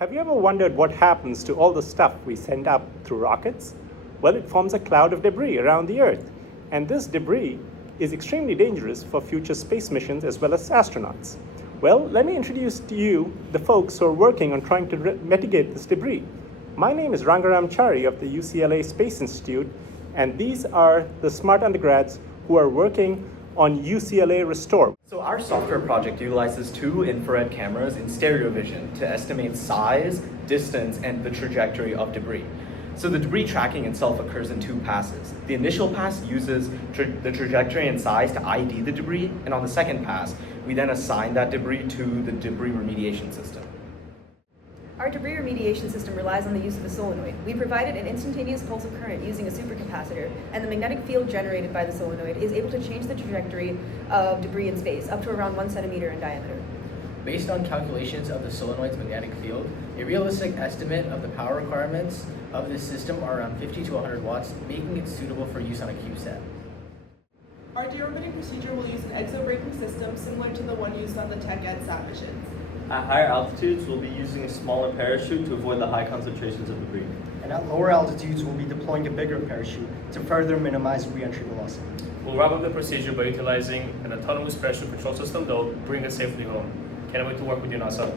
Have you ever wondered what happens to all the stuff we send up through rockets? Well, it forms a cloud of debris around the Earth, and this debris is extremely dangerous for future space missions as well as astronauts. Well, let me introduce to you the folks who are working on trying to mitigate this debris. My name is Rangaram Chari of the UCLA Space Institute, and these are the smart undergrads who are working on U-ReSTORe. So our software project utilizes two infrared cameras in stereo vision to estimate size, distance, and the trajectory of debris. So the debris tracking itself occurs in two passes. The initial pass uses the trajectory and size to ID the debris, and on the second pass, we then assign that debris to the debris remediation system. Our debris remediation system relies on the use of a solenoid. We provided an instantaneous pulse of current using a supercapacitor, and the magnetic field generated by the solenoid is able to change the trajectory of debris in space up to around 1 centimeter in diameter. Based on calculations of the solenoid's magnetic field, a realistic estimate of the power requirements of this system are around 50 to 100 watts, making it suitable for use on a CubeSat. Our deorbiting procedure will use an exo-braking system similar to the one used on the TechEd missions. At higher altitudes, we'll be using a smaller parachute to avoid the high concentrations of debris. And at lower altitudes, we'll be deploying a bigger parachute to further minimize re-entry velocity. We'll wrap up the procedure by utilizing an autonomous parachute control system that will bring us safely home. Can't wait to work with you, NASA.